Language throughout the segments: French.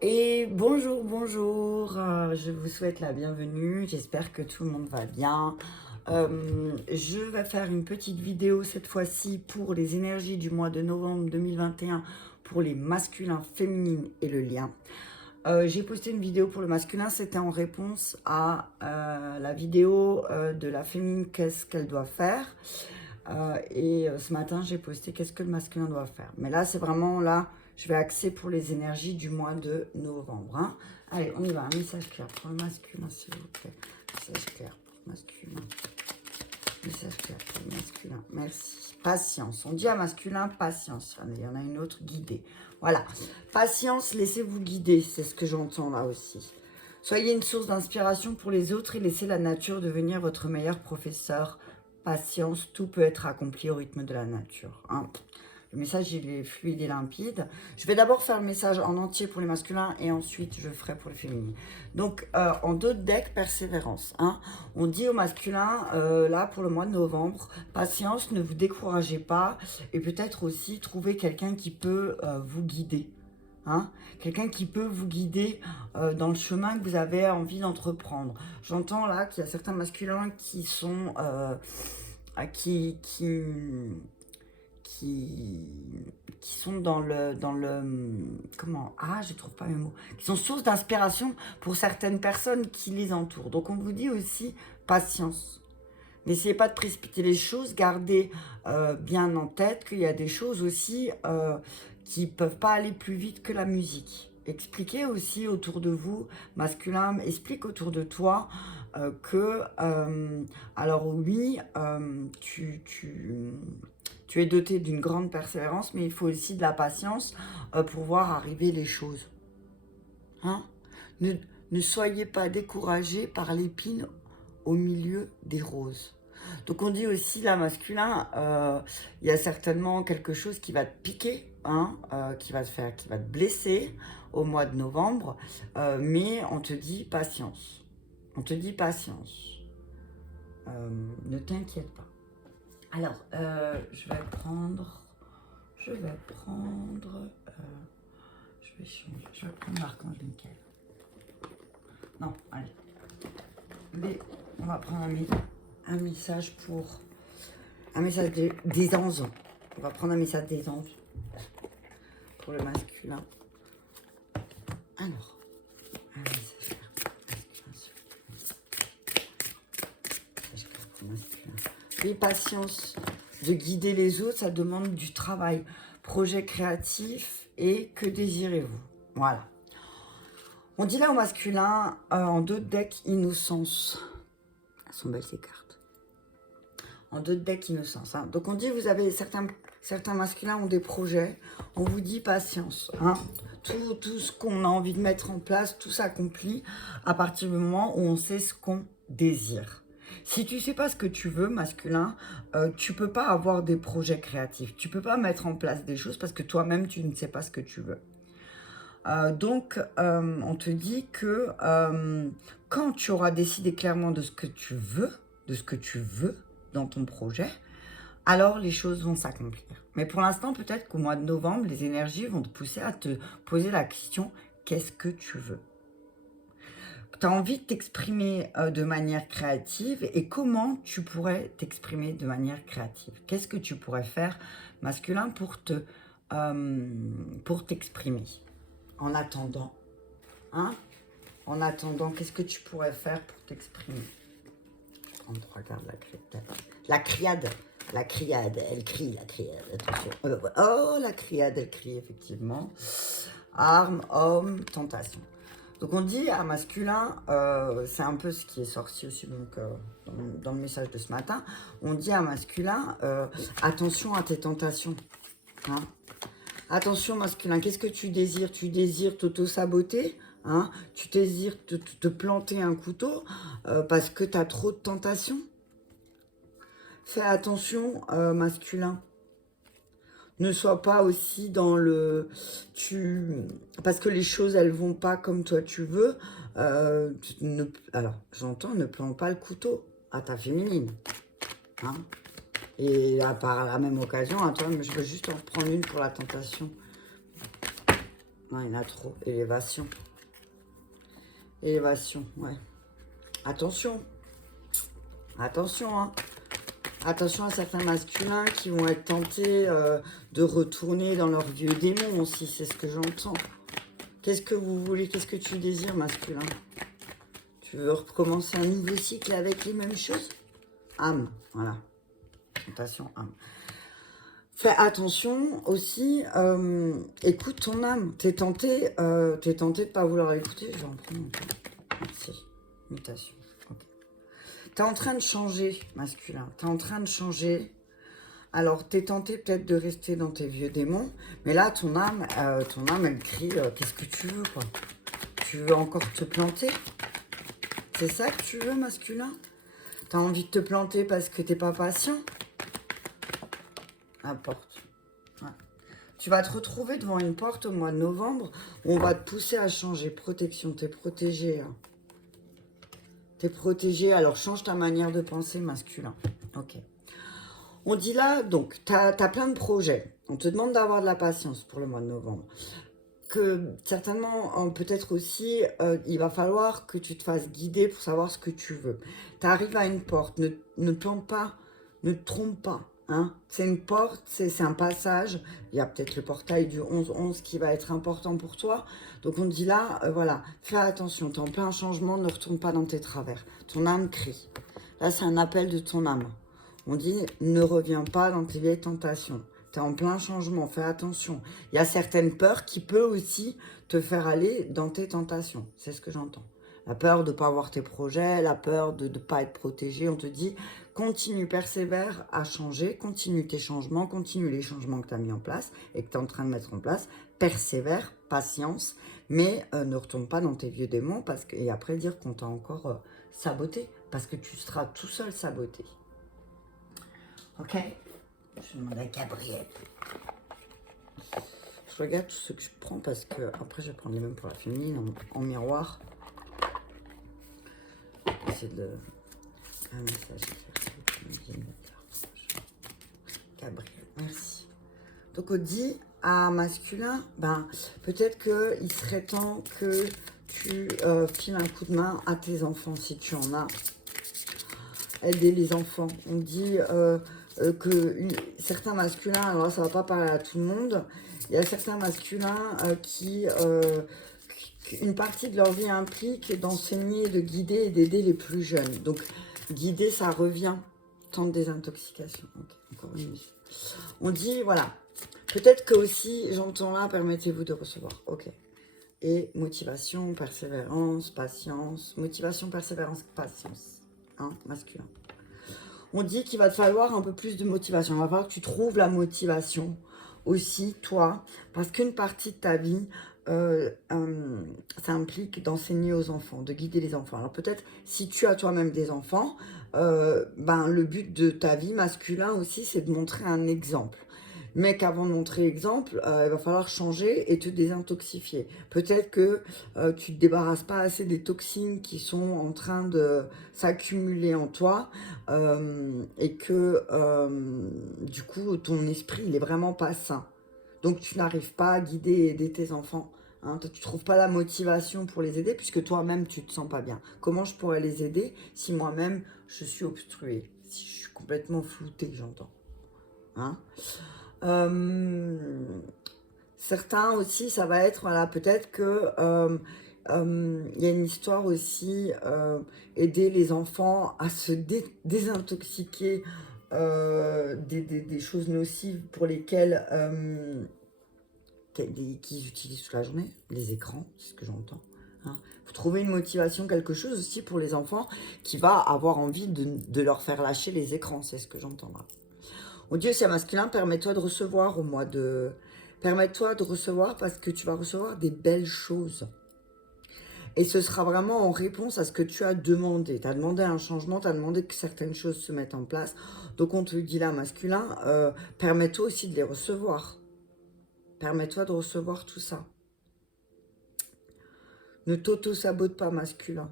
Et bonjour, bonjour, je vous souhaite la bienvenue, j'espère que tout le monde va bien. Je vais faire une petite vidéo cette fois-ci pour les énergies du mois de novembre 2021 pour les masculins, féminines et le lien. J'ai posté une vidéo pour le masculin, c'était en réponse à la vidéo de la féminine, qu'est-ce qu'elle doit faire. Ce matin, j'ai posté qu'est-ce que le masculin doit faire. Mais là, c'est vraiment là, je vais axer pour les énergies du mois de novembre. Hein. Allez, on y va. Un message clair pour le masculin, s'il vous plaît. Message clair pour le masculin. Message clair pour le masculin. Merci. Patience. On dit à masculin, patience. Il y en a une autre, guidée. Voilà. Patience, laissez-vous guider. C'est ce que j'entends là aussi. Soyez une source d'inspiration pour les autres et laissez la nature devenir votre meilleur professeur. Patience, tout peut être accompli au rythme de la nature. Hein. Le message, il est fluide et limpide. Je vais d'abord faire le message en entier pour les masculins et ensuite, je ferai pour les féminines. Donc, en deux decks, persévérance. Hein. On dit aux masculins, là, pour le mois de novembre, patience, ne vous découragez pas. Et peut-être aussi trouver quelqu'un qui peut vous guider. Hein, quelqu'un qui peut vous guider dans le chemin que vous avez envie d'entreprendre. J'entends là qu'il y a certains masculins qui sont qui sont dans le comment, je trouve pas mes mots, qui sont source d'inspiration pour certaines personnes qui les entourent. Donc on vous dit aussi patience. N'essayez pas de précipiter les choses, gardez bien en tête qu'il y a des choses aussi qui ne peuvent pas aller plus vite que la musique. Expliquez aussi autour de vous, masculin, explique autour de toi que, alors oui, tu es doté d'une grande persévérance, mais il faut aussi de la patience pour voir arriver les choses. Hein? Ne soyez pas découragés par l'épine au milieu des roses. Donc on dit aussi, là, masculin, il y a certainement quelque chose qui va te piquer, hein, qui va te blesser au mois de novembre, mais on te dit patience. On te dit patience. Ne t'inquiète pas. Alors, je vais prendre, je vais prendre l'archange Michael. Non, allez. Mais on va prendre un message pour... Un message des anges. On va prendre un message des anges pour le masculin. Alors, un message pour le masculin. Et patience de guider les autres, ça demande du travail. Projet créatif et que désirez-vous? Voilà. On dit là au masculin, en deux decks, innocence. Elles sont belles ces cartes. En deux decks, innocence. Hein. Donc on dit, vous avez certains masculins ont des projets. On vous dit patience. Hein. Tout ce qu'on a envie de mettre en place, tout s'accomplit à partir du moment où on sait ce qu'on désire. Si tu ne sais pas ce que tu veux, masculin, tu ne peux pas avoir des projets créatifs. Tu ne peux pas mettre en place des choses parce que toi-même, tu ne sais pas ce que tu veux. Donc, on te dit que quand tu auras décidé clairement de ce que tu veux dans ton projet, alors les choses vont s'accomplir. Mais pour l'instant, peut-être qu'au mois de novembre, les énergies vont te pousser à te poser la question, qu'est-ce que tu veux? Tu as envie de t'exprimer de manière créative et comment tu pourrais t'exprimer de manière créative? Qu'est-ce que tu pourrais faire, masculin, pour t'exprimer? En attendant, hein? En attendant, qu'est-ce que tu pourrais faire pour t'exprimer? Regarde la criade. La criade, elle crie, la criade, attention. Oh, la criade, elle crie, effectivement. Arme, homme, tentation. Donc on dit à masculin, c'est un peu ce qui est sorti aussi donc, dans le message de ce matin, on dit à masculin, attention à tes tentations. Hein? Attention masculin, qu'est-ce que tu désires? Tu désires t'auto-saboter, hein? Tu désires te planter un couteau parce que tu as trop de tentations. Fais attention masculin. Ne sois pas aussi dans le... Parce que les choses, elles vont pas comme toi tu veux. Alors, j'entends, ne plante pas le couteau à ta féminine. Hein? Et par la même occasion, attends, je veux juste en reprendre une pour la tentation. Non, il y en a trop. Élévation. Élévation, ouais. Attention. Attention, hein. Attention à certains masculins qui vont être tentés de retourner dans leur vieux démon aussi, c'est ce que j'entends. Qu'est-ce que vous voulez, qu'est-ce que tu désires, masculin? Tu veux recommencer un nouveau cycle avec les mêmes choses? Âme, voilà. Tentation, âme. Fais attention aussi, écoute ton âme. T'es tenté de pas vouloir écouter. Je vais en prendre un peu. Merci. Mutation. Ok. T'es en train de changer, masculin. T'es en train de changer. Alors, t'es tenté peut-être de rester dans tes vieux démons. Mais là, ton âme elle crie, qu'est-ce que tu veux, quoi? Tu veux encore te planter? C'est ça que tu veux, masculin? T'as envie de te planter parce que t'es pas patient? La porte. Ouais. Tu vas te retrouver devant une porte au mois de novembre où on va te pousser à changer. Protection, t'es protégé. Hein. T'es protégé, alors change ta manière de penser, masculin. Ok. On dit là, donc, t'as plein de projets. On te demande d'avoir de la patience pour le mois de novembre. Que certainement, peut-être aussi, il va falloir que tu te fasses guider pour savoir ce que tu veux. Tu arrives à une porte, ne plante pas, ne te trompe pas. Hein. C'est une porte, c'est un passage. Il y a peut-être le portail du 11-11 qui va être important pour toi. Donc on te dit là, voilà, fais attention, tu es en plein changement, ne retourne pas dans tes travers. Ton âme crie. Là, c'est un appel de ton âme. On dit, ne reviens pas dans tes vieilles tentations. Tu es en plein changement, fais attention. Il y a certaines peurs qui peuvent aussi te faire aller dans tes tentations. C'est ce que j'entends. La peur de ne pas avoir tes projets, la peur de ne pas être protégé. On te dit, continue, persévère à changer, continue tes changements, continue les changements que tu as mis en place et que tu es en train de mettre en place. Persévère, patience, mais ne retourne pas dans tes vieux démons et après dire qu'on t'a encore saboté, parce que tu seras tout seul saboté. Ok? Je demande à Gabriel. Je regarde tout ce que je prends parce que après je vais prendre les mêmes pour la féminine en miroir. C'est de un message. Gabriel, merci. Donc on dit à masculin, ben peut-être qu'il serait temps que tu files un coup de main à tes enfants si tu en as. Aider les enfants. On dit que certains masculins, alors là, ça va pas parler à tout le monde, il y a certains masculins une partie de leur vie implique d'enseigner, de guider et d'aider les plus jeunes. Donc, guider, ça revient. Temps de désintoxication. Okay, encore une mission. On dit, voilà, peut-être que aussi, j'entends là, permettez-vous de recevoir. Ok. Et motivation, persévérance, patience. Motivation, persévérance, patience. Hein, masculin. On dit qu'il va te falloir un peu plus de motivation. Il va falloir que tu trouves la motivation aussi, toi, parce qu'une partie de ta vie, ça implique d'enseigner aux enfants, de guider les enfants. Alors peut-être, si tu as toi-même des enfants, le but de ta vie masculin aussi, c'est de montrer un exemple. Mais qu'avant de montrer l'exemple, il va falloir changer et te désintoxifier. Peut-être que tu ne te débarrasses pas assez des toxines qui sont en train de s'accumuler en toi et que du coup, ton esprit, il n'est vraiment pas sain. Donc, tu n'arrives pas à guider et aider tes enfants. Hein, tu ne trouves pas la motivation pour les aider puisque toi-même, tu ne te sens pas bien. Comment je pourrais les aider si moi-même, je suis obstruée, si je suis complètement floutée, j'entends. Hein? Certains aussi, ça va être, voilà, peut-être que y a une histoire aussi, aider les enfants à se désintoxiquer des choses nocives pour lesquelles qu'ils utilisent toute la journée, les écrans, c'est ce que j'entends. Hein. Faut trouver une motivation, quelque chose aussi pour les enfants qui va avoir envie de leur faire lâcher les écrans, c'est ce que j'entends là. Oh Dieu, c'est masculin, permets-toi de recevoir au mois de... Permets-toi de recevoir parce que tu vas recevoir des belles choses. Et ce sera vraiment en réponse à ce que tu as demandé. Tu as demandé un changement, tu as demandé que certaines choses se mettent en place. Donc on te dit là, masculin, permets-toi aussi de les recevoir. Permets-toi de recevoir tout ça. Ne t'auto-sabote pas, masculin.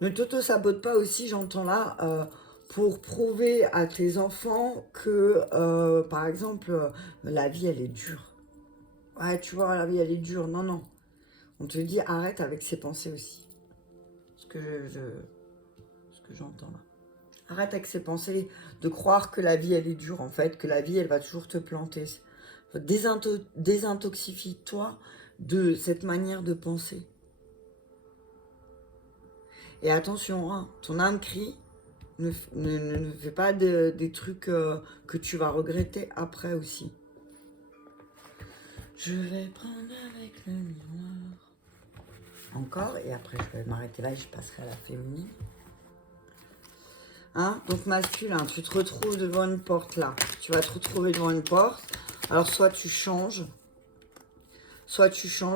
Ne t'auto-sabote pas aussi, j'entends là... pour prouver à tes enfants que, par exemple, la vie, elle est dure. Ouais, tu vois, la vie, elle est dure. Non, non. On te dit, arrête avec ces pensées aussi. Ce que ce que j'entends là. Arrête avec ces pensées de croire que la vie, elle est dure, en fait. Que la vie, elle va toujours te planter. Désintoxifie-toi de cette manière de penser. Et attention, hein, ton âme crie. Ne fais pas des trucs que tu vas regretter après aussi. Je vais prendre avec le miroir. Encore, et après je vais m'arrêter là et je passerai à la féminine. Hein? Donc masculin, tu te retrouves devant une porte là. Tu vas te retrouver devant une porte. Alors soit tu changes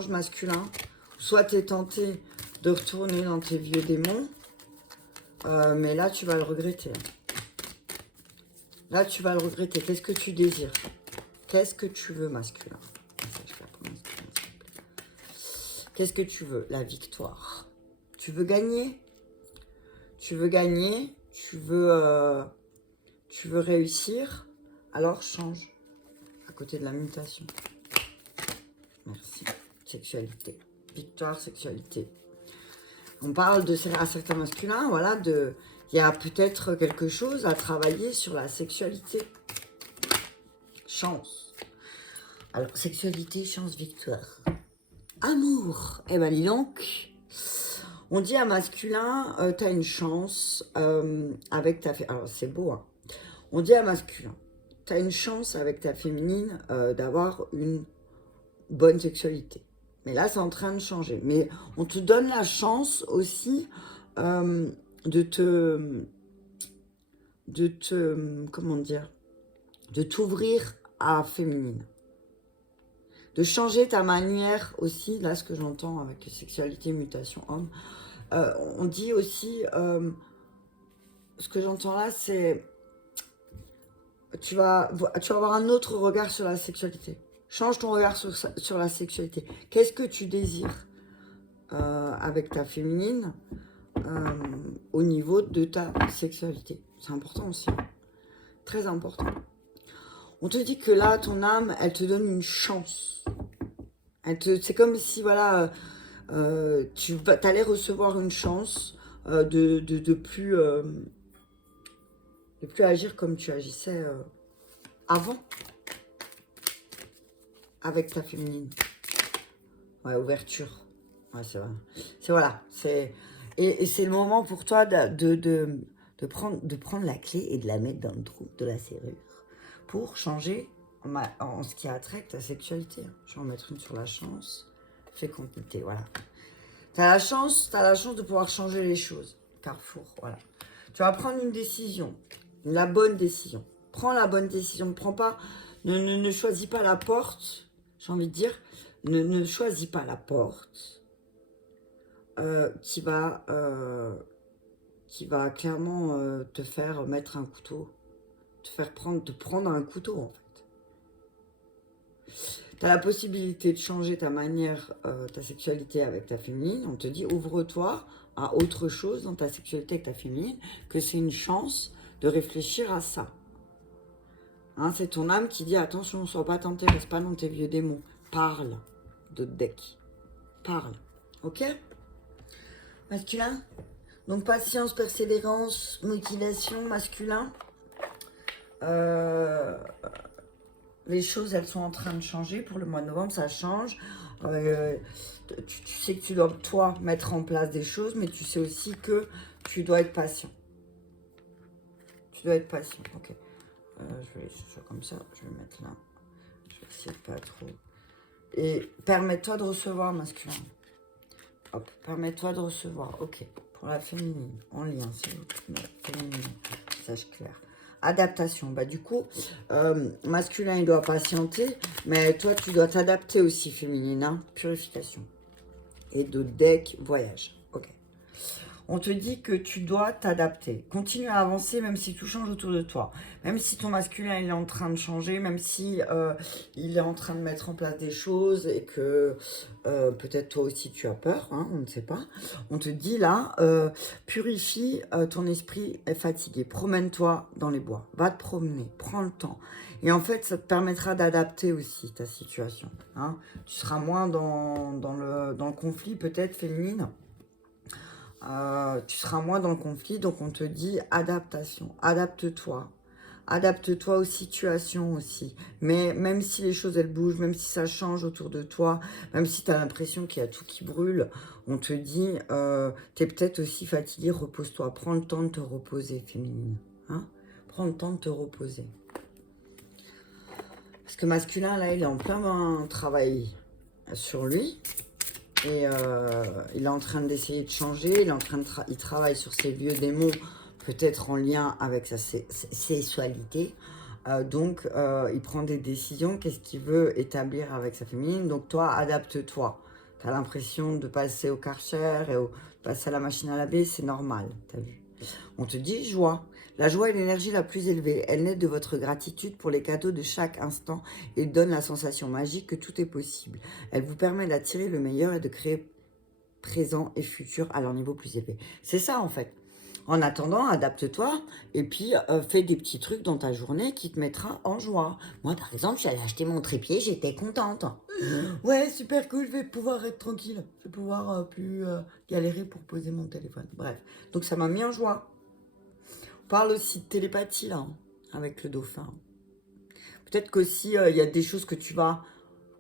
masculin, soit tu es tenté de retourner dans tes vieux démons. Mais là, tu vas le regretter. Là, tu vas le regretter. Qu'est-ce que tu désires? Qu'est-ce que tu veux, masculin? Qu'est-ce que tu veux? La victoire. Tu veux gagner? Tu veux gagner? Tu veux réussir? Alors, change. À côté de la mutation. Merci. Sexualité. Victoire, sexualité. On parle à certains masculins, voilà, il y a peut-être quelque chose à travailler sur la sexualité. Chance. Alors, sexualité, chance, victoire. Amour. Eh ben, dis donc, on dit à masculin, tu as une chance avec ta... Alors, c'est beau, hein. On dit à masculin, tu as une chance avec ta féminine d'avoir une bonne sexualité. Mais là, c'est en train de changer. Mais on te donne la chance aussi comment dire, de t'ouvrir à féminine. De changer ta manière aussi, là, ce que j'entends avec sexualité, mutation, homme. On dit aussi, ce que j'entends là, c'est, tu vas avoir un autre regard sur la sexualité. Change ton regard sur la sexualité. Qu'est-ce que tu désires avec ta féminine au niveau de ta sexualité? C'est important aussi. Très important. On te dit que là, ton âme, elle te donne une chance. C'est comme si, voilà, tu allais recevoir une chance de plus agir comme tu agissais avant. Avec ta féminine. Ouais, ouverture. Ouais, c'est vrai. C'est voilà. Et c'est le moment pour toi de prendre la clé et de la mettre dans le trou de la serrure pour changer en ce qui a trait avec ta sexualité. Je vais en mettre une sur la chance. Fécondité, voilà. Tu as la chance de pouvoir changer les choses. Carrefour, voilà. Tu vas prendre une décision. La bonne décision. Prends la bonne décision. Ne choisis pas la porte. J'ai envie de dire, ne choisis pas la porte qui va clairement te faire mettre un couteau, te prendre un couteau en fait. Tu as la possibilité de changer ta manière, ta sexualité avec ta féminine. On te dit, ouvre-toi à autre chose dans ta sexualité avec ta féminine, que c'est une chance de réfléchir à ça. Hein, c'est ton âme qui dit, attention, ne sois pas tenté, reste pas dans tes vieux démons. Parle de deck. Parle. Ok? Masculin. Donc, patience, persévérance, motivation, masculin. Les choses, elles sont en train de changer. Pour le mois de novembre, ça change. Tu sais que tu dois, toi, mettre en place des choses, mais tu sais aussi que tu dois être patient. Tu dois être patient. Ok. Je vais faire comme ça. Je vais mettre là. Je vais essayer de pas trop... Et permets-toi de recevoir, masculin. Hop, permets-toi de recevoir. Ok, pour la féminine, en lien, c'est féminine, message clair. Adaptation, bah du coup, masculin, il doit patienter, mais toi, tu dois t'adapter aussi, féminine, hein. Purification. Et de deck, voyage. Ok. On te dit que tu dois t'adapter. Continue à avancer même si tout change autour de toi. Même si ton masculin il est en train de changer, même si il est en train de mettre en place des choses et que peut-être toi aussi tu as peur, hein, on ne sait pas. On te dit là, purifie ton esprit est fatigué. Promène-toi dans les bois. Va te promener. Prends le temps. Et en fait, ça te permettra d'adapter aussi ta situation. Hein. Tu seras moins dans le conflit peut-être féminine. Tu seras moins dans le conflit, donc on te dit adaptation, adapte-toi. Adapte-toi aux situations aussi. Mais même si les choses, elles bougent, même si ça change autour de toi, même si tu as l'impression qu'il y a tout qui brûle, on te dit, tu es peut-être aussi fatigué, repose-toi. Prends le temps de te reposer, féminine. Hein, prends le temps de te reposer. Parce que masculin, là, il est en plein travail sur lui. Et il est en train d'essayer de changer, il travaille sur ses vieux démons, peut-être en lien avec sa sexualité. Donc, il prend des décisions, qu'est-ce qu'il veut établir avec sa féminine. Donc, toi, adapte-toi. Tu as l'impression de passer au Karcher et passer à la machine à laver, c'est normal, t'as vu. On te dit joie. La joie est l'énergie la plus élevée. Elle naît de votre gratitude pour les cadeaux de chaque instant et donne la sensation magique que tout est possible. Elle vous permet d'attirer le meilleur et de créer présent et futur à leur niveau plus élevé. C'est ça en fait. En attendant, adapte-toi et puis fais des petits trucs dans ta journée qui te mettra en joie. Moi par exemple, j'allais acheter mon trépied, j'étais contente. Ouais, super cool, je vais pouvoir être tranquille. Je vais pouvoir plus galérer pour poser mon téléphone. Bref, donc ça m'a mis en joie. On parle aussi de télépathie là, hein, avec le dauphin. Peut-être qu'aussi il y a des choses que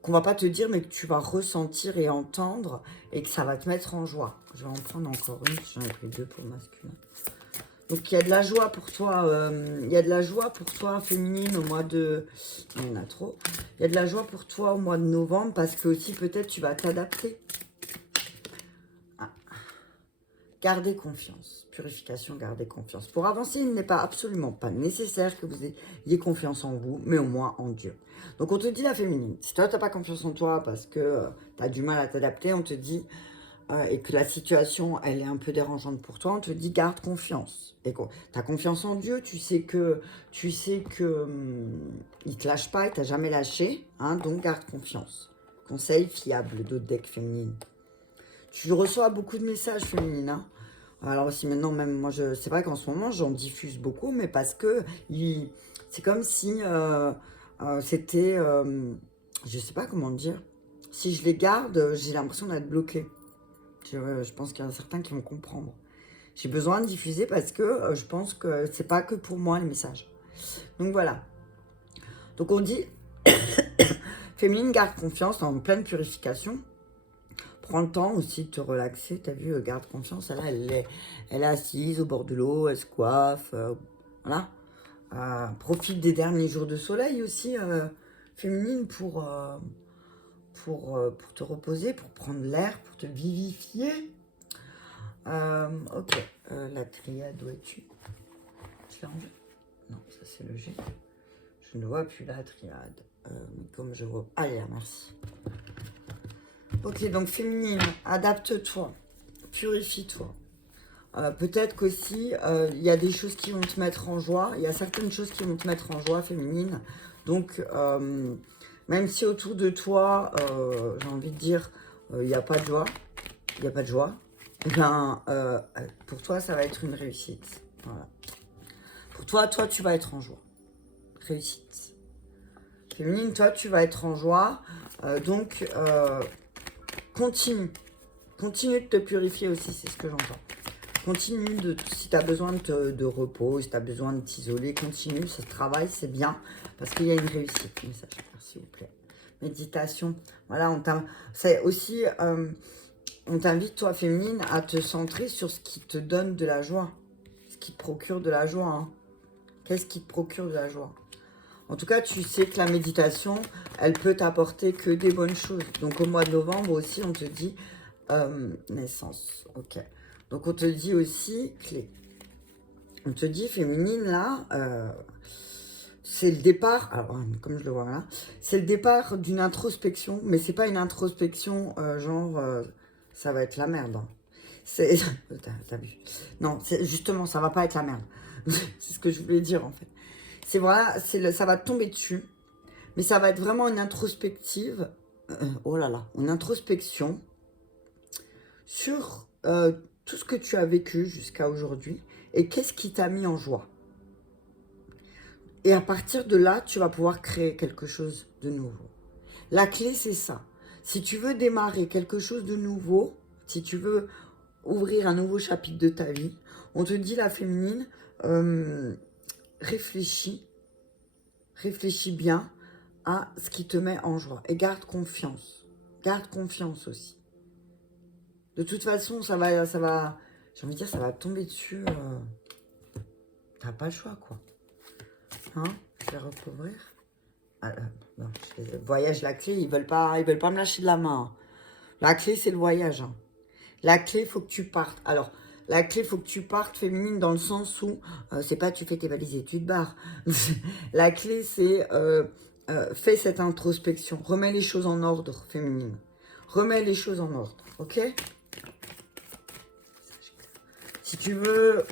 qu'on va pas te dire, mais que tu vas ressentir et entendre, et que ça va te mettre en joie. Je vais en prendre encore une, j'en ai pris deux pour le masculin. Donc il y a de la joie pour toi, il y a de la joie pour toi féminine au mois de... Il y en a trop. Il y a de la joie pour toi au mois de novembre, parce que aussi peut-être tu vas t'adapter. Ah. Gardez confiance. Purification, gardez confiance. Pour avancer, il n'est pas absolument pas nécessaire que vous ayez confiance en vous, mais au moins en Dieu. Donc on te dit la féminine. Si toi, tu n'as pas confiance en toi parce que tu as du mal à t'adapter, on te dit, et que la situation, elle est un peu dérangeante pour toi, on te dit garde confiance. Et tu as confiance en Dieu, tu sais que il te lâche pas, il t'a jamais lâché, hein, donc garde confiance. Conseil fiable d'autres decks féminines. Tu reçois beaucoup de messages féminines, hein. Alors aussi maintenant, même moi, c'est vrai qu'en ce moment, j'en diffuse beaucoup, mais parce que c'est comme si c'était, je sais pas comment dire, si je les garde, j'ai l'impression d'être bloquée. Je pense qu'il y en a certains qui vont comprendre. J'ai besoin de diffuser parce que je pense que c'est pas que pour moi les messages. Donc voilà. Donc on dit, féminine, garde confiance en pleine purification. Prends le temps aussi de te relaxer, t'as vu, garde confiance, elle est assise au bord de l'eau, elle se coiffe, voilà. Profite des derniers jours de soleil aussi, féminine, pour te reposer, pour prendre l'air, pour te vivifier. Ok, la triade, où es-tu? Tu l'as enlevé? Non, ça c'est le G. Je ne vois plus la triade, comme je vois... Allez, là, merci. Ok, donc féminine, adapte-toi, purifie-toi. Peut-être qu'aussi, il y a des choses qui vont te mettre en joie. Il y a certaines choses qui vont te mettre en joie, féminine. Donc, même si autour de toi, j'ai envie de dire, il n'y a pas de joie, il n'y a pas de joie, eh bien, pour toi, ça va être une réussite. Voilà. Pour toi, tu vas être en joie. Réussite. Féminine, toi, tu vas être en joie. Donc, continue de te purifier aussi, c'est ce que j'entends. Continue, si tu as besoin de repos, si tu as besoin de t'isoler, continue, ce travail, c'est bien, parce qu'il y a une réussite. Message, s'il vous plaît. Méditation, voilà, c'est aussi, on t'invite, toi, féminine, à te centrer sur ce qui te donne de la joie, ce qui te procure de la joie. Hein. Qu'est-ce qui te procure de la joie? En tout cas, tu sais que la méditation, elle peut t'apporter que des bonnes choses. Donc, au mois de novembre aussi, on te dit naissance. Ok. Donc, on te dit aussi clé. On te dit féminine, là, c'est le départ. Alors, comme je le vois là, c'est le départ d'une introspection. Mais c'est pas une introspection genre, ça va être la merde. Hein. C'est... T'as vu. Non, justement, ça va pas être la merde. C'est ce que je voulais dire, en fait. C'est voilà, ça va te tomber dessus. Mais ça va être vraiment une introspective. Oh là là, une introspection sur tout ce que tu as vécu jusqu'à aujourd'hui et qu'est-ce qui t'a mis en joie. Et à partir de là, tu vas pouvoir créer quelque chose de nouveau. La clé, c'est ça. Si tu veux démarrer quelque chose de nouveau, si tu veux ouvrir un nouveau chapitre de ta vie, on te dit, la féminine, réfléchis bien à ce qui te met en joie. Et garde confiance. Garde confiance aussi. De toute façon, ça va, j'ai envie de dire, ça va tomber dessus. T'as pas le choix, quoi. Hein? Je vais recouvrir. Ah, non, voyage, la clé, ils veulent pas me lâcher de la main. La clé, c'est le voyage. Hein. La clé, il faut que tu partes. Alors, la clé, il faut que tu partes féminine dans le sens où, c'est pas tu fais tes valises et tu te barres. La clé, c'est fais cette introspection. Remets les choses en ordre, féminine. Remets les choses en ordre, ok? Si tu veux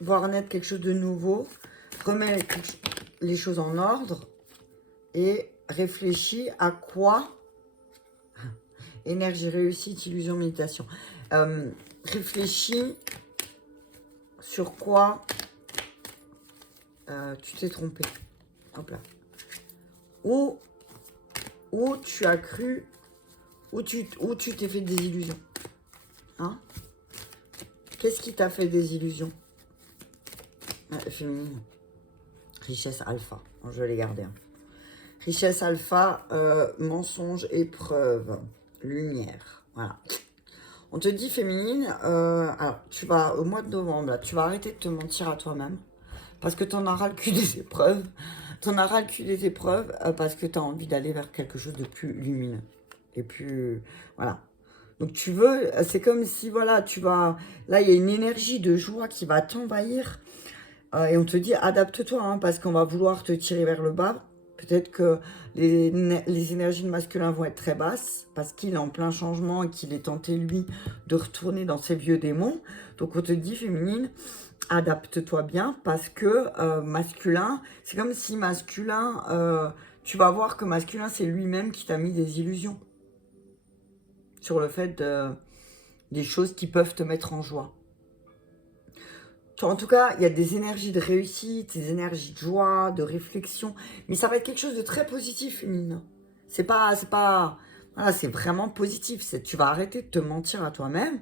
voir naître quelque chose de nouveau, remets les choses en ordre et réfléchis à quoi. Énergie, réussite, illusion, méditation. Réfléchis sur quoi tu t'es trompé. Hop là. Où tu as cru, où tu t'es fait des illusions. Hein? Qu'est-ce qui t'a fait des illusions? Féminine. Richesse alpha. Je vais les garder. Hein. Richesse alpha, mensonge, épreuve, lumière. Voilà. On te dit, féminine, alors tu vas, au mois de novembre, là, tu vas arrêter de te mentir à toi-même. Parce que tu en as ras le cul des épreuves. Tu en as ras le cul des épreuves parce que tu as envie d'aller vers quelque chose de plus lumineux. Et plus... Voilà. Donc tu veux... C'est comme si, voilà, tu vas... Là, il y a une énergie de joie qui va t'envahir. Et on te dit, adapte-toi, hein, parce qu'on va vouloir te tirer vers le bas. Peut-être que les énergies de masculin vont être très basses parce qu'il est en plein changement et qu'il est tenté, lui, de retourner dans ses vieux démons. Donc, on te dit, féminine, adapte-toi bien parce que masculin, c'est comme si masculin, tu vas voir que masculin, c'est lui-même qui t'a mis des illusions sur le fait des choses qui peuvent te mettre en joie. En tout cas, il y a des énergies de réussite, des énergies de joie, de réflexion. Mais ça va être quelque chose de très positif, féminine. C'est pas... Voilà, c'est vraiment positif. Tu vas arrêter de te mentir à toi-même.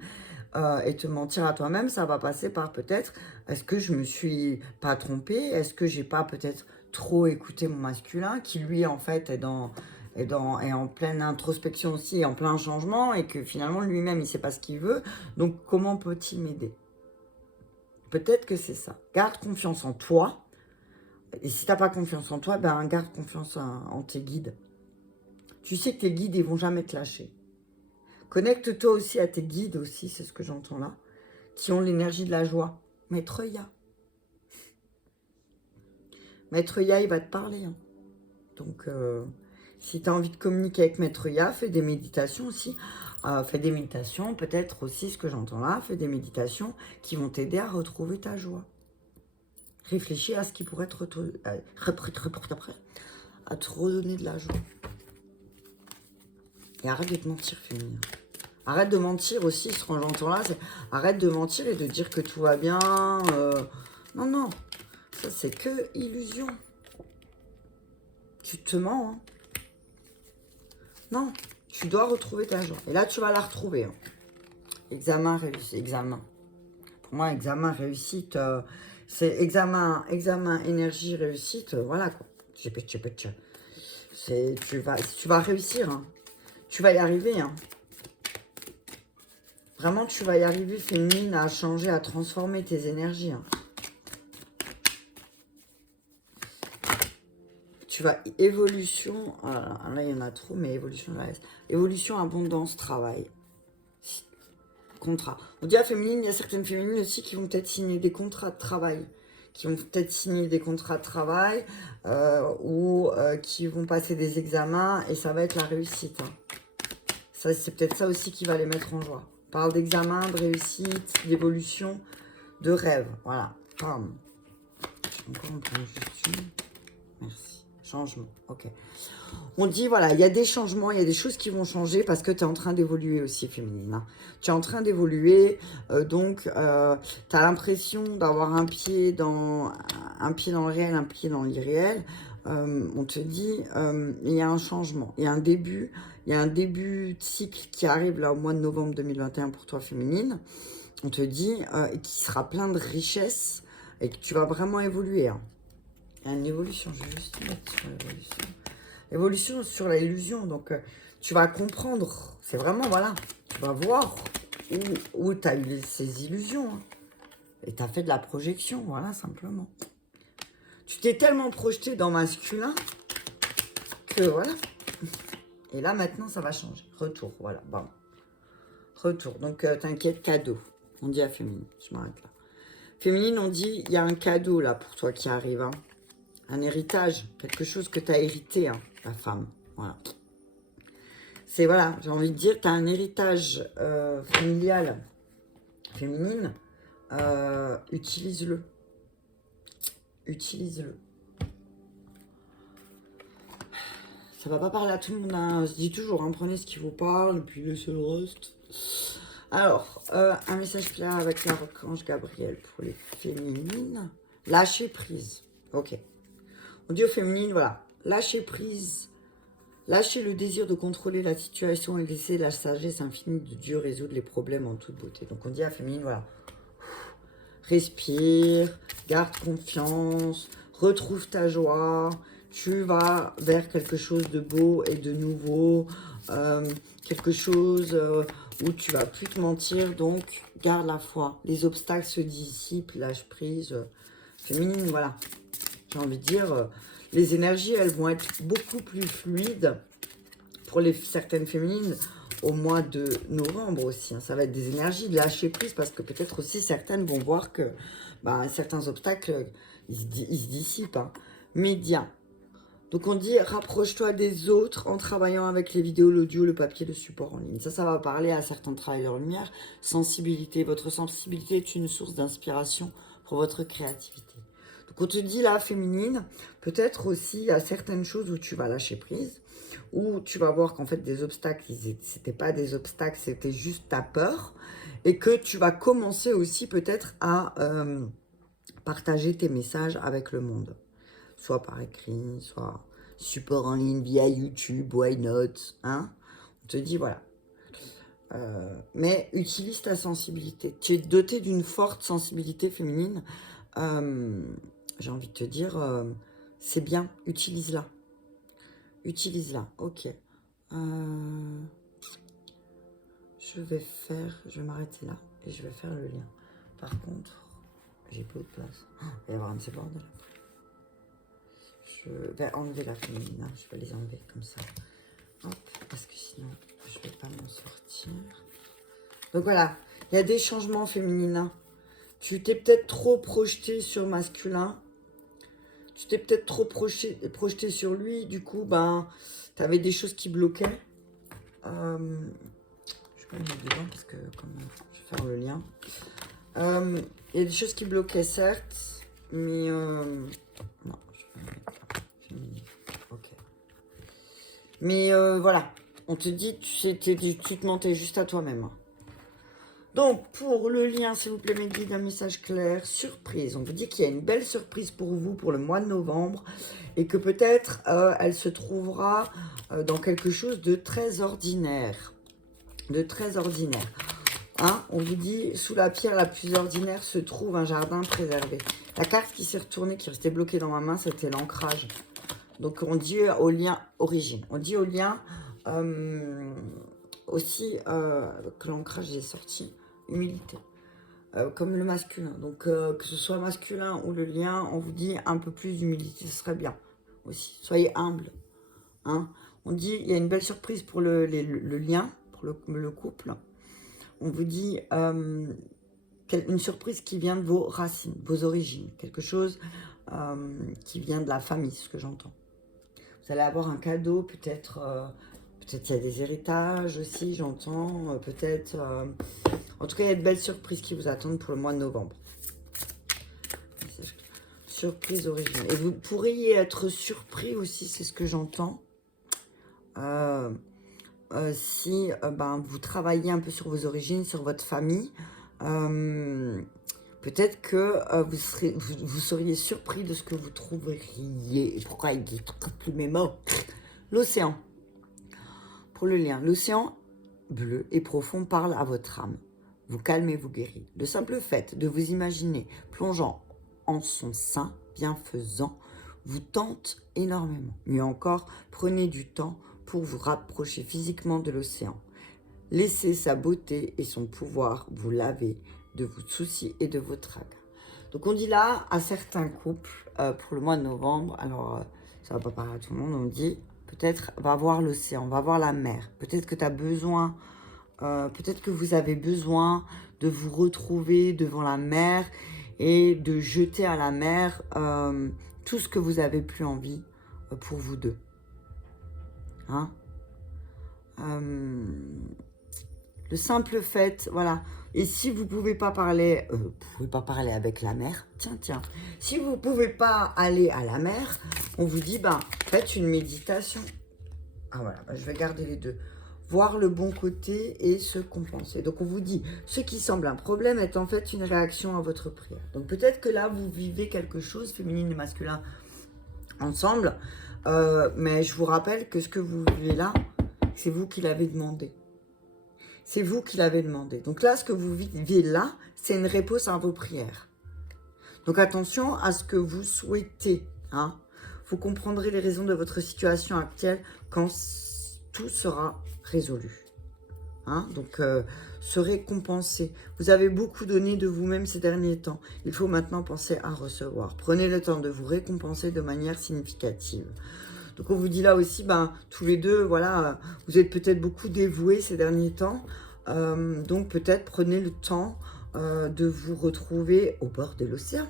Et te mentir à toi-même, ça va passer par peut-être, est-ce que je me suis pas trompée? Est-ce que j'ai pas peut-être trop écouté mon masculin, qui lui, en fait, est en pleine introspection aussi, en plein changement, et que finalement, lui-même, il sait pas ce qu'il veut. Donc, comment peut-il m'aider? Peut-être que c'est ça. Garde confiance en toi. Et si tu n'as pas confiance en toi, ben garde confiance en tes guides. Tu sais que tes guides, ils vont jamais te lâcher. Connecte-toi aussi à tes guides aussi, c'est ce que j'entends là, qui ont l'énergie de la joie. Maître Ya. Maître Ya, il va te parler. Hein. Donc, si tu as envie de communiquer avec Maître Ya, fais des méditations aussi. Fais des méditations, peut-être aussi ce que j'entends là, fais des méditations qui vont t'aider à retrouver ta joie. Réfléchis à ce qui pourrait te à te redonner de la joie. Et arrête de te mentir, féminin. Arrête de mentir aussi, ce que j'entends là, c'est arrête de mentir et de dire que tout va bien. Non, non, ça c'est que illusion. Tu te mens, hein. Non, tu dois retrouver ta joie. Et là, tu vas la retrouver. Hein. Examen réussi, examen. Pour moi, examen réussite, c'est examen, énergie, réussite, voilà quoi. Tu vas réussir, hein. Tu vas y arriver, hein. Vraiment, tu vas y arriver, féminine, à changer, à transformer tes énergies. Hein. Tu vas évolution, là il y en a trop, mais évolution, là, évolution, abondance, travail. Contrat. On dit à féminine, il y a certaines féminines aussi qui vont peut-être signer des contrats de travail. Qui vont peut-être signer des contrats de travail ou qui vont passer des examens et ça va être la réussite. Hein. C'est peut-être ça aussi qui va les mettre en joie. On parle d'examen, de réussite, d'évolution, de rêve. Voilà. Pam. Encore un point juste une. Merci. Changement. Ok. On dit, voilà, il y a des changements, il y a des choses qui vont changer parce que tu es en train d'évoluer aussi, féminine. Hein. Tu es en train d'évoluer, donc tu as l'impression d'avoir un pied dans le réel, un pied dans l'irréel. On te dit, il y a un changement, il y a un début de cycle qui arrive là au mois de novembre 2021 pour toi, féminine. On te dit, qui sera plein de richesses et que tu vas vraiment évoluer. Hein. Il y a une évolution, je vais juste mettre sur l'évolution. Évolution sur l'illusion, donc tu vas comprendre, c'est vraiment, voilà, tu vas voir où tu as eu ces illusions, hein, et tu as fait de la projection, voilà, simplement. Tu t'es tellement projeté dans masculin que, voilà, et là, maintenant, ça va changer, retour, voilà, bon, retour, donc t'inquiète, cadeau, on dit à féminine, je m'arrête là. Féminine, on dit, il y a un cadeau, là, pour toi qui arrive, hein. Un héritage, quelque chose que tu as hérité, hein, la femme. Voilà. C'est, voilà, j'ai envie de dire, tu as un héritage familial féminine. Utilise-le. Utilise-le. Ça va pas parler à tout le monde. Hein. On se dit toujours, hein, prenez ce qui vous parle, et puis laissez le reste. Alors, un message clair avec l'archange Gabriel pour les féminines. Lâcher prise. Ok. On dit aux féminines, voilà, lâchez prise, lâchez le désir de contrôler la situation et laissez la sagesse infinie de Dieu résoudre les problèmes en toute beauté. Donc on dit à féminine, voilà, respire, garde confiance, retrouve ta joie, tu vas vers quelque chose de beau et de nouveau, quelque chose où tu vas plus te mentir, donc garde la foi. Les obstacles se dissipent, lâche prise. Féminine, voilà. J'ai envie de dire, les énergies, elles vont être beaucoup plus fluides pour certaines féminines au mois de novembre aussi. Hein. Ça va être des énergies de lâcher prise parce que peut-être aussi certaines vont voir que certains obstacles, ils se dissipent. Hein. Média. Donc on dit, rapproche-toi des autres en travaillant avec les vidéos, l'audio, le papier, le support en ligne. Ça va parler à certains travailleurs lumière. Sensibilité. Votre sensibilité est une source d'inspiration pour votre créativité. Donc on te dit là, féminine, peut-être aussi à certaines choses où tu vas lâcher prise, où tu vas voir qu'en fait des obstacles, c'était pas des obstacles, c'était juste ta peur, et que tu vas commencer aussi peut-être à partager tes messages avec le monde. Soit par écrit, soit support en ligne via YouTube, why not, hein. On te dit voilà. Mais utilise ta sensibilité. Tu es doté d'une forte sensibilité féminine. J'ai envie de te dire, c'est bien, utilise-la. Utilise-la, ok. Je vais m'arrêter là et je vais faire le lien. Par contre, j'ai pas de place. Il va y avoir un de ces bordels. Je vais enlever la féminine, hein. Je vais les enlever comme ça. Hop, parce que sinon, je vais pas m'en sortir. Donc voilà, il y a des changements féminins. Tu t'es peut-être trop projeté sur masculin. Tu t'es peut-être trop projeté sur lui. Du coup, tu avais des choses qui bloquaient. Je vais pas le mettre dedans parce que comme je vais faire le lien. Il y a des choses qui bloquaient, certes. Mais non, je vais pas le mettre là. Féminine. Ok. Mais voilà. On te dit, tu te mentais juste à toi-même. Donc, pour le lien, s'il vous plaît, mes guides, un message clair, surprise. On vous dit qu'il y a une belle surprise pour vous pour le mois de novembre et que peut-être elle se trouvera dans quelque chose de très ordinaire. De très ordinaire. Hein, on vous dit, sous la pierre la plus ordinaire se trouve un jardin préservé. La carte qui s'est retournée, qui restait bloquée dans ma main, c'était l'ancrage. Donc, on dit au lien origine. On dit au lien aussi que l'ancrage est sorti. Humilité, comme le masculin. Donc, que ce soit masculin ou le lien, on vous dit un peu plus d'humilité, ce serait bien aussi. Soyez humble. Hein. On dit, il y a une belle surprise pour le lien, pour le couple. On vous dit une surprise qui vient de vos racines, vos origines. Quelque chose qui vient de la famille, ce que j'entends. Vous allez avoir un cadeau, peut-être Peut-être il y a des héritages aussi, j'entends. Peut-être... En tout cas, il y a de belles surprises qui vous attendent pour le mois de novembre. Surprise origine. Et vous pourriez être surpris aussi, c'est ce que j'entends. Si ben, vous travaillez un peu sur vos origines, sur votre famille, peut-être que vous seriez surpris de ce que vous trouveriez. Pourquoi il dit plus mes mots? L'océan. Pour le lien, l'océan bleu et profond parle à votre âme. Vous calme et vous guérit. Le simple fait de vous imaginer plongeant en son sein bienfaisant vous tente énormément. Mieux encore, prenez du temps pour vous rapprocher physiquement de l'océan. Laissez sa beauté et son pouvoir vous laver de vos soucis et de vos tragas. Donc on dit là à certains couples pour le mois de novembre, alors ça va pas parler à tout le monde, on dit peut-être va voir l'océan, va voir la mer. Peut-être que tu as besoin, peut-être que vous avez besoin de vous retrouver devant la mer et de jeter à la mer tout ce que vous avez plus envie pour vous deux. Hein? Le simple fait, voilà. Et si vous pouvez pas parler, avec la mer, tiens. Si vous pouvez pas aller à la mer, on vous dit, ben, faites une méditation. Ah voilà, je vais garder les deux. Voir le bon côté et se compenser. Donc on vous dit, ce qui semble un problème est en fait une réaction à votre prière. Donc peut-être que là, vous vivez quelque chose, féminine et masculin, ensemble. Mais je vous rappelle que ce que vous vivez là, c'est vous qui l'avez demandé. C'est vous qui l'avez demandé. Donc là, ce que vous vivez là, c'est une réponse à vos prières. Donc attention à ce que vous souhaitez. Hein. Vous comprendrez les raisons de votre situation actuelle quand tout sera résolu. Hein. Donc, se récompenser. Vous avez beaucoup donné de vous-même ces derniers temps. Il faut maintenant penser à recevoir. Prenez le temps de vous récompenser de manière significative. Donc, on vous dit là aussi, ben, tous les deux, voilà, vous êtes peut-être beaucoup dévoués ces derniers temps. Donc, peut-être prenez le temps de vous retrouver au bord de l'océan.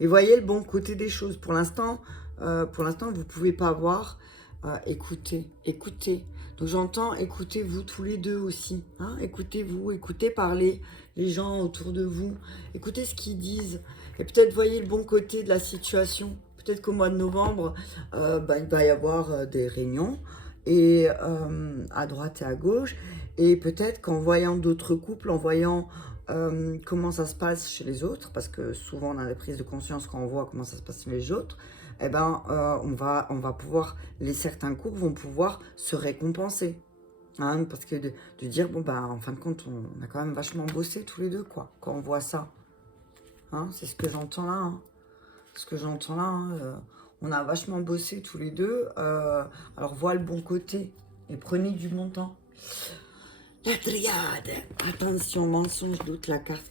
Et voyez le bon côté des choses. Pour l'instant, vous ne pouvez pas voir. Écoutez. Donc, j'entends, écoutez-vous tous les deux aussi. Hein, écoutez-vous, écoutez parler les gens autour de vous. Écoutez ce qu'ils disent. Et peut-être voyez le bon côté de la situation. Peut-être qu'au mois de novembre, il va y avoir des réunions et à droite et à gauche. Et peut-être qu'en voyant d'autres couples, en voyant comment ça se passe chez les autres, parce que souvent on a des prises de conscience quand on voit comment ça se passe chez les autres, eh ben, on va pouvoir, certains couples vont pouvoir se récompenser. Hein, parce que de dire, bon, ben, en fin de compte, on a quand même vachement bossé tous les deux, quoi, quand on voit ça. Hein, c'est ce que j'entends là. Hein. On a vachement bossé tous les deux. Alors, vois le bon côté et prenez du bon temps. La triade. Attention, mensonge, doute, la carte.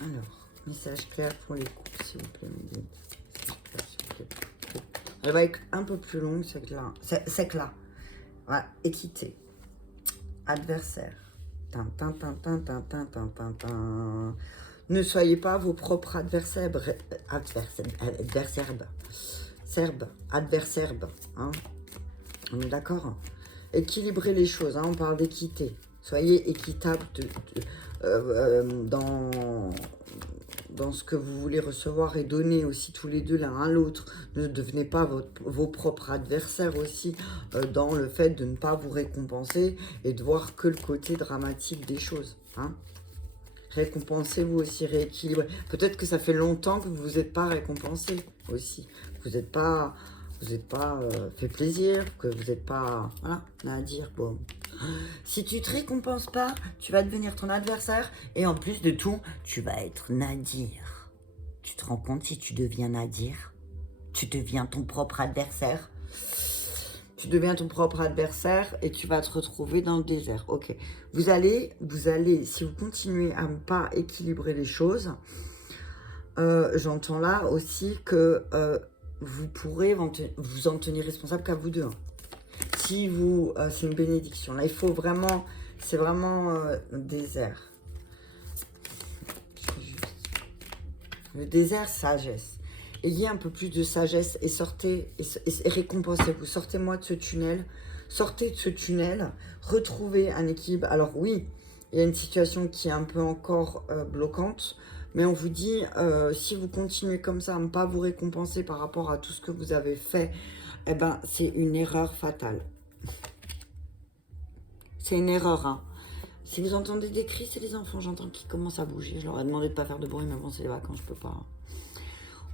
Alors, message clair pour les couples, s'il vous plaît. Elle va être un peu plus longue, c'est que là. Voilà, équité. Adversaire. Ne soyez pas vos propres adversaires. Adversaires. Hein. On est d'accord? Équilibrez les choses, hein, on parle d'équité. Soyez équitable dans ce que vous voulez recevoir et donner aussi tous les deux l'un à l'autre. Ne devenez pas vos propres adversaires aussi dans le fait de ne pas vous récompenser et de voir que le côté dramatique des choses. Hein. Récompensez-vous aussi, rééquilibrez. Peut-être que ça fait longtemps que vous vous êtes pas récompensé aussi. Vous n'êtes pas fait plaisir, que vous n'êtes pas... Voilà, on a à dire, bon. Si tu te récompenses pas, tu vas devenir ton adversaire. Et en plus de tout, tu vas être Nadir. Tu te rends compte, si tu deviens Nadir, tu deviens ton propre adversaire. Tu deviens ton propre adversaire et tu vas te retrouver dans le désert. Ok. Vous allez, si vous continuez à ne pas équilibrer les choses, j'entends là aussi que... vous pourrez vous en tenir responsable qu'à vous deux. Hein. Si vous... c'est une bénédiction. Là, il faut vraiment... C'est vraiment désert. Le désert, sagesse. ayez un peu plus de sagesse et sortez, et récompensez-vous. Sortez-moi de ce tunnel. Sortez de ce tunnel. Retrouvez un équilibre. Alors oui, il y a une situation qui est un peu encore bloquante. Mais on vous dit, si vous continuez comme ça à ne pas vous récompenser par rapport à tout ce que vous avez fait, eh ben, c'est une erreur fatale. C'est une erreur, hein. Si vous entendez des cris, c'est les enfants, j'entends qu'ils commencent à bouger. Je leur ai demandé de ne pas faire de bruit, mais bon, c'est les vacances, je peux pas.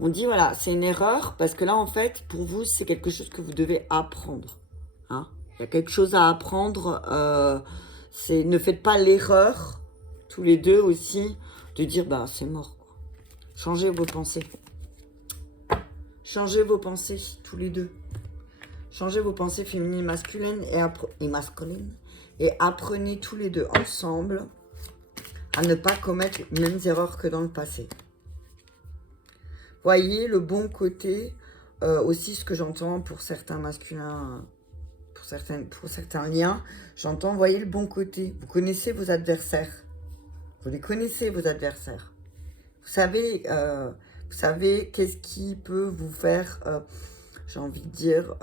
On dit, voilà, c'est une erreur, parce que là, en fait, pour vous, c'est quelque chose que vous devez apprendre. Hein. Il y a quelque chose à apprendre. Ne faites pas l'erreur, tous les deux aussi, de dire, bah, c'est mort. Quoi. Changez vos pensées. Changez vos pensées, tous les deux. Changez vos pensées féminines, masculines et masculines. Et apprenez tous les deux ensemble à ne pas commettre les mêmes erreurs que dans le passé. Voyez le bon côté, aussi ce que j'entends pour certains masculins, pour certains liens, j'entends, voyez le bon côté. Vous connaissez vos adversaires. Vous les connaissez, vos adversaires. Vous savez qu'est-ce qui peut vous faire, j'ai envie de dire,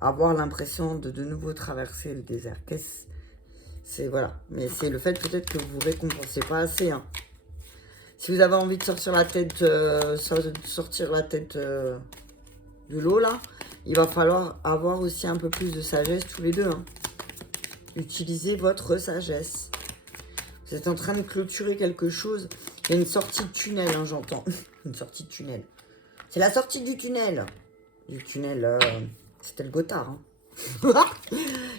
avoir l'impression de nouveau traverser le désert. C'est voilà, mais c'est le fait peut-être que vous récompensez pas assez. Hein. Si vous avez envie de sortir la tête, de l'eau là, il va falloir avoir aussi un peu plus de sagesse tous les deux. Hein. Utilisez votre sagesse. Vous êtes en train de clôturer quelque chose. Il y a une sortie de tunnel, hein, j'entends. Une sortie de tunnel. C'est la sortie du tunnel. Du tunnel, c'était le Gothard. Hein.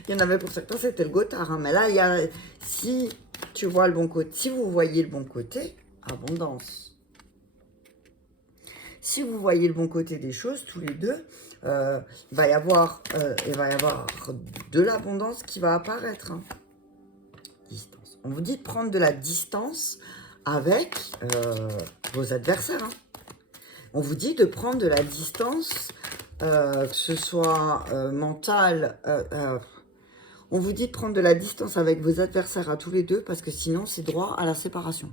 Il y en avait pour certains, c'était le Gothard. Hein. Mais là, il y a, si tu vois le bon côté, si vous voyez le bon côté, abondance. Si vous voyez le bon côté des choses, tous les deux, il va y avoir de l'abondance qui va apparaître. Hein. Distance. On vous dit de prendre de la distance avec vos adversaires. Hein. On vous dit de prendre de la distance, que ce soit mental. On vous dit de prendre de la distance avec vos adversaires à tous les deux, parce que sinon, c'est droit à la séparation.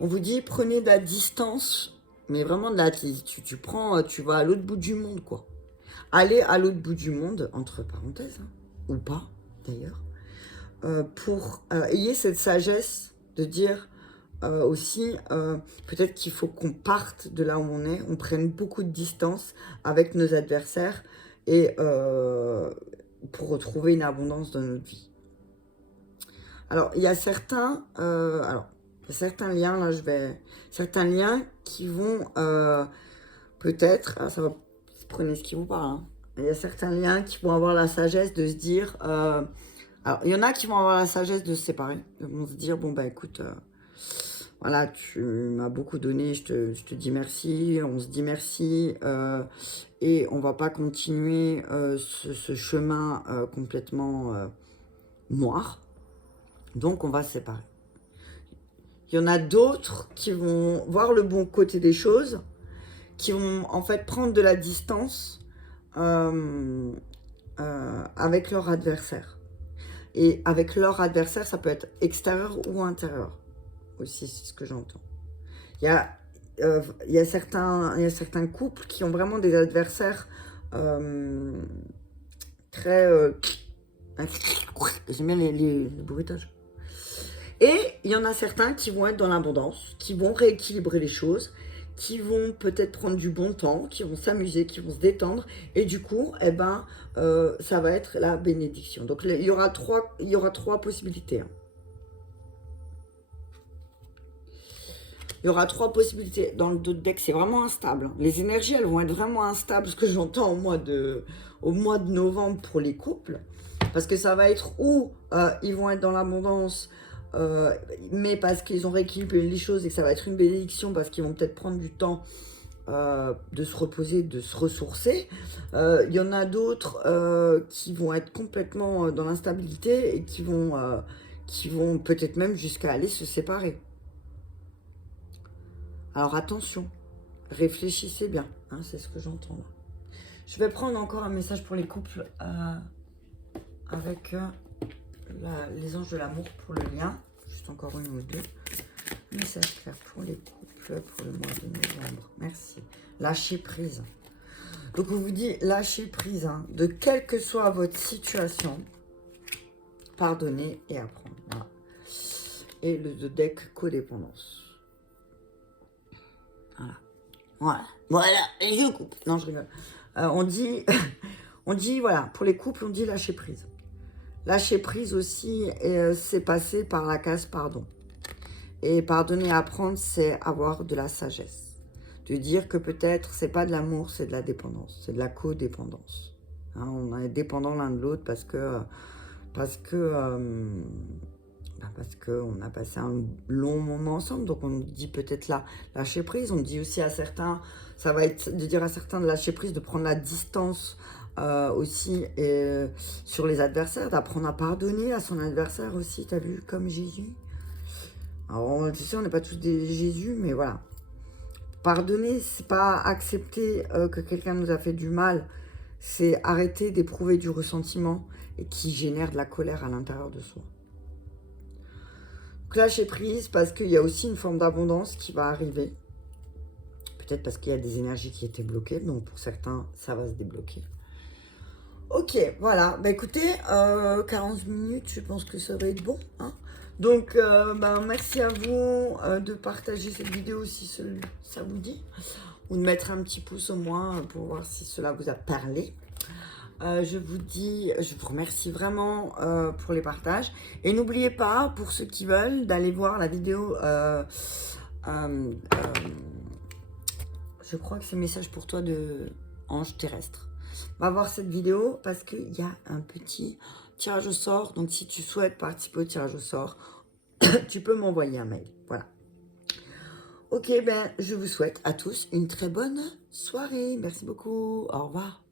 On vous dit, prenez de la distance, mais vraiment de la... Tu vas à l'autre bout du monde, quoi. Allez à l'autre bout du monde, entre parenthèses, hein, ou pas, d'ailleurs, pour ayez cette sagesse de dire aussi, peut-être qu'il faut qu'on parte de là où on prenne beaucoup de distance avec nos adversaires et pour retrouver une abondance dans notre vie. Alors, il y a certains... certains liens, là, certains liens qui vont peut-être... ça va... Prenez ce qui vous parle. Hein. Il y a certains liens qui vont avoir la sagesse de se dire... alors, il y en a qui vont avoir la sagesse de se séparer. Ils vont se dire, bon, bah, écoute... voilà, tu m'as beaucoup donné, je te dis merci, on se dit merci, et on va pas continuer ce chemin complètement noir. Donc, on va se séparer. Il y en a d'autres qui vont voir le bon côté des choses, qui vont en fait prendre de la distance avec leur adversaire. Et avec leur adversaire, ça peut être extérieur ou intérieur. Aussi, c'est ce que j'entends. Il y a certains couples qui ont vraiment des adversaires très... j'aime bien les bruitages. Et il y en a certains qui vont être dans l'abondance, qui vont rééquilibrer les choses, qui vont peut-être prendre du bon temps, qui vont s'amuser, qui vont se détendre. Et du coup, eh ben, ça va être la bénédiction. Donc, il y aura trois possibilités. Hein. Il y aura trois possibilités. Dans le deck, c'est vraiment instable. Les énergies, elles vont être vraiment instables, ce que j'entends au mois de novembre pour les couples. Parce que ça va être où ils vont être dans l'abondance, mais parce qu'ils ont rééquilibré les choses et que ça va être une bénédiction, parce qu'ils vont peut-être prendre du temps de se reposer, de se ressourcer. Il y en a d'autres qui vont être complètement dans l'instabilité et qui vont peut-être même jusqu'à aller se séparer. Alors attention, réfléchissez bien, hein, c'est ce que j'entends là. Je vais prendre encore un message pour les couples avec les anges de l'amour pour le lien. Juste encore une ou deux. Message clair pour les couples. fleurs pour le mois de novembre. Merci. Lâcher prise. Donc, on vous dit lâcher prise, hein, de quelle que soit votre situation. Pardonner et apprendre. Voilà. Et le deck codépendance. Voilà. Voilà. Voilà. Et je coupe. Non, je rigole. On dit, voilà, pour les couples, on dit lâcher prise. Lâcher prise aussi, c'est passer par la case pardon. Et pardonner et apprendre, c'est avoir de la sagesse. De dire que peut-être, c'est pas de l'amour, c'est de la dépendance. C'est de la codépendance. Hein, on est dépendants l'un de l'autre parce que on a passé un long moment ensemble. Donc, on dit peut-être là, lâcher prise. On dit aussi à certains, ça va être de dire à certains de lâcher prise, de prendre la distance aussi sur les adversaires, d'apprendre à pardonner à son adversaire aussi. T'as vu, comme Jésus. Alors, tu sais, on n'est pas tous des Jésus, mais voilà. Pardonner, c'est pas accepter que quelqu'un nous a fait du mal. C'est arrêter d'éprouver du ressentiment et qui génère de la colère à l'intérieur de soi. Donc, lâcher prise parce qu'il y a aussi une forme d'abondance qui va arriver. Peut-être parce qu'il y a des énergies qui étaient bloquées. Donc, pour certains, ça va se débloquer. Ok, voilà. Bah, écoutez, 40 minutes, je pense que ça va être bon. Hein. Donc, merci à vous de partager cette vidéo si ça vous dit. Ou de mettre un petit pouce au moins pour voir si cela vous a parlé. Je vous remercie vraiment pour les partages. Et n'oubliez pas, pour ceux qui veulent, d'aller voir la vidéo. Je crois que c'est Message pour toi de Ange Terrestre. Va voir cette vidéo parce qu'il y a un petit tirage au sort. Donc, si tu souhaites participer au tirage au sort, tu peux m'envoyer un mail. Voilà. Ok, je vous souhaite à tous une très bonne soirée. Merci beaucoup. Au revoir.